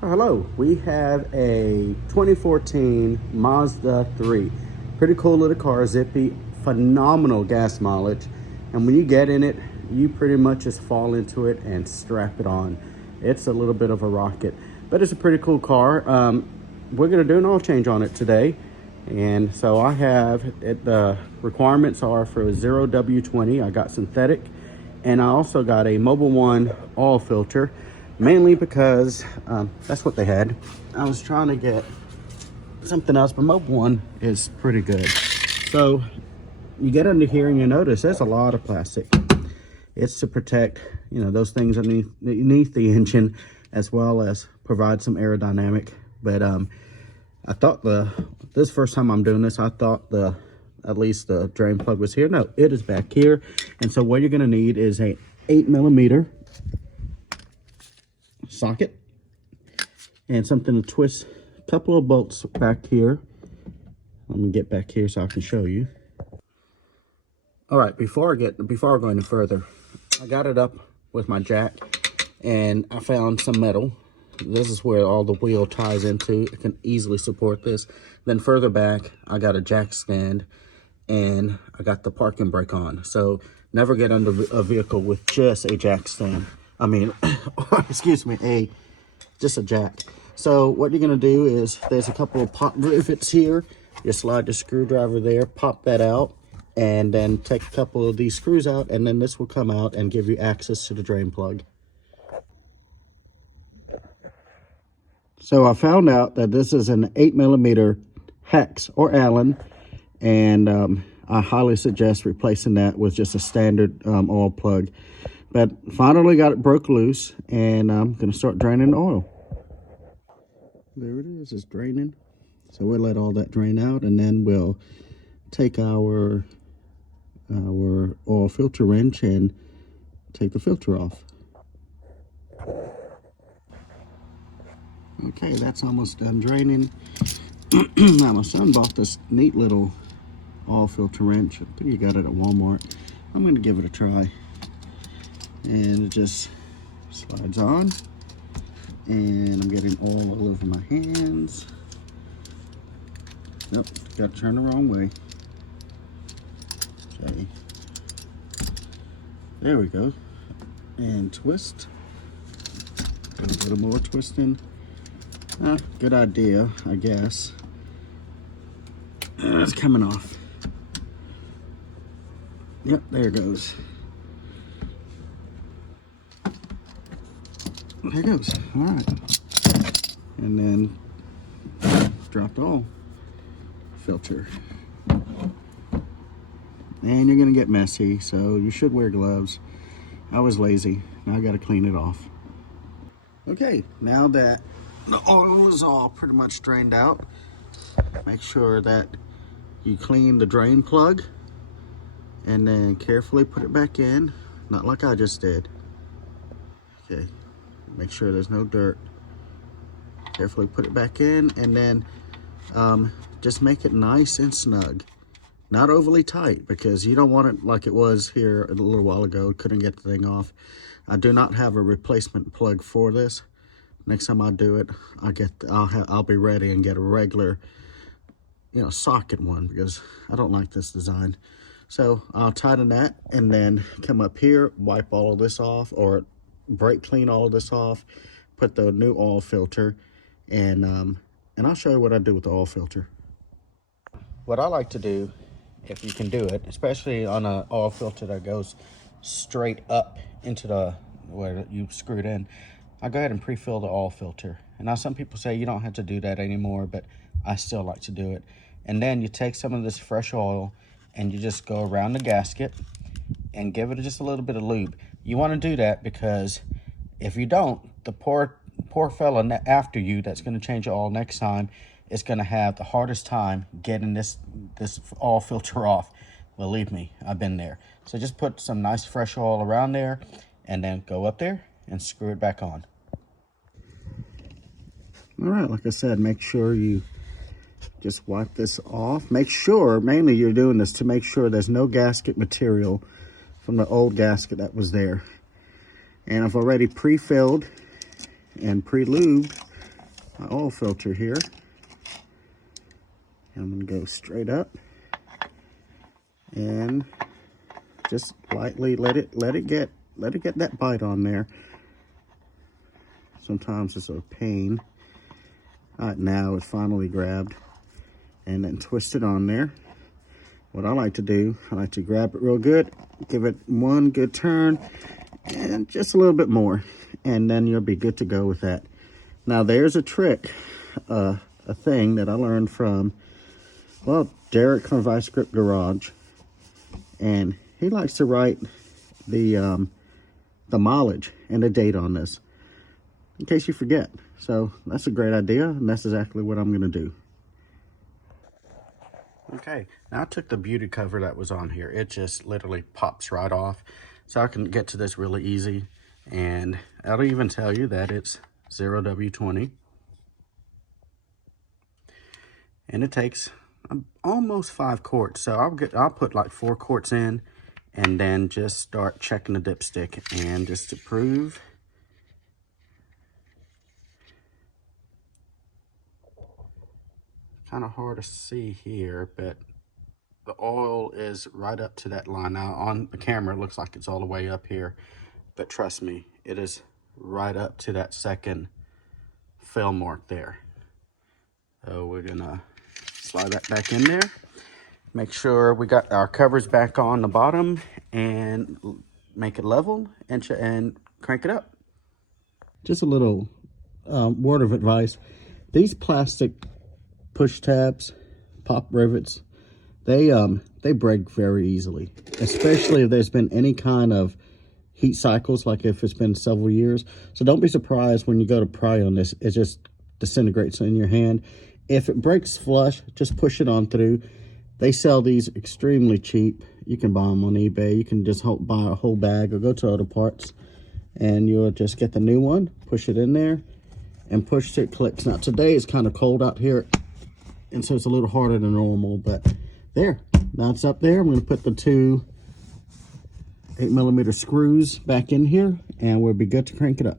Well, hello, we have a 2014 Mazda 3. Pretty cool little car, zippy, phenomenal gas mileage. And when you get in it, you pretty much just fall into it and strap it on. It's a little bit of a rocket, but it's a pretty cool car. We're gonna do an oil change on it today. And so I have it, the requirements are for a 0W20. I got synthetic, and I also got a Mobil 1 oil filter, mainly because that's what they had. I was trying to get something else, but Mobil 1 is pretty good. So you get under here and you notice there's a lot of plastic. It's to protect, those things underneath the engine, as well as provide some aerodynamic. But I thought this first time I'm doing this, I thought at least the drain plug was here. No, it is back here. And so what you're gonna need is a 8mm socket and something to twist a couple of bolts back here. Let me get back here so I can show you. All right, before I go any further, I got it up with my jack and I found some metal. This is where all the wheel ties into. It can easily support this. Then further back, I got a jack stand and I got the parking brake on. So never get under a vehicle with just a jack stand. I mean, excuse me, just a jack. So what you're gonna do is, there's a couple of pop rivets here. You slide the screwdriver there, pop that out, and then take a couple of these screws out, and then this will come out and give you access to the drain plug. So I found out that this is an 8mm hex or Allen, and I highly suggest replacing that with just a standard oil plug. But finally got it broke loose, and I'm gonna start draining the oil. There it is, it's draining. So we'll let all that drain out, and then we'll take our oil filter wrench and take the filter off. Okay, that's almost done draining. Now my son bought this neat little oil filter wrench. I think he got it at Walmart. I'm gonna give it a try. And it just slides on, and I'm getting oil all over my hands. Nope, got to turn the wrong way. Okay, there we go. And twist. A little more twisting. Good idea, I guess. It's coming off. Yep, there it goes. There it goes. All right. And then drop the oil filter. And you're gonna get messy, so you should wear gloves. I was lazy. Now I gotta clean it off. Okay, now that the oil is all pretty much drained out, make sure that you clean the drain plug and then carefully put it back in, not like I just did. Okay, make sure there's no dirt. Carefully put it back in, and then just make it nice and snug. Not overly tight, because you don't want it like it was here a little while ago. Couldn't get the thing off. I do not have a replacement plug for this. Next time I do it, I'll be ready and get a regular, socket one, because I don't like this design. So I'll tighten that, and then come up here, wipe all of this off, or brake clean all of this off, put the new oil filter, and I'll show you what I do with the oil filter. What I like to do, if you can do it, especially on an oil filter that goes straight up into the where you screwed in, I go ahead and pre-fill the oil filter. And now some people say you don't have to do that anymore, but I still like to do it. And then you take some of this fresh oil and you just go around the gasket and give it just a little bit of lube. You want to do that because if you don't, the poor fella after you that's going to change the oil next time is going to have the hardest time getting this oil filter off. Believe me, I've been there. So just put some nice fresh oil around there, and then go up there and screw it back on. All right, like I said, make sure you just wipe this off. Make sure, mainly you're doing this to make sure there's no gasket material from the old gasket that was there. And I've already pre-filled and pre-lubed my oil filter here. I'm gonna go straight up and just lightly let it get that bite on there. Sometimes it's a pain. All right, now it's finally grabbed and then twist it on there. What I like to do, I like to grab it real good, give it one good turn, and just a little bit more, and then you'll be good to go with that. Now there's a trick, a thing that I learned from, well, Derek from Vice Grip Garage, and he likes to write the mileage and the date on this, in case you forget. So that's a great idea, and that's exactly what I'm gonna do. Okay, now I took the beauty cover that was on here. It just literally pops right off. So I can get to this really easy. And I'll even tell you that it's 0W20. And it takes almost 5 quarts. So I'll put like 4 quarts in and then just start checking the dipstick. And just to prove, kind of hard to see here, but the oil is right up to that line. Now on the camera, it looks like it's all the way up here, but trust me, it is right up to that second fill mark there. So we're gonna slide that back in there. Make sure we got our covers back on the bottom and make it level and crank it up. Just a little word of advice. These plastic push tabs, pop rivets, they break very easily, especially if there's been any kind of heat cycles, like if it's been several years. So don't be surprised when you go to pry on this, it just disintegrates in your hand. If it breaks flush, just push it on through. They sell these extremely cheap. You can buy them on eBay. You can just buy a whole bag or go to Auto Parts, and you'll just get the new one, push it in there, and push till it clicks. Now today it's kind of cold out here, and so it's a little harder than normal, but there, now it's up there. I'm going to put the 2 8mm screws back in here, and we'll be good to crank it up.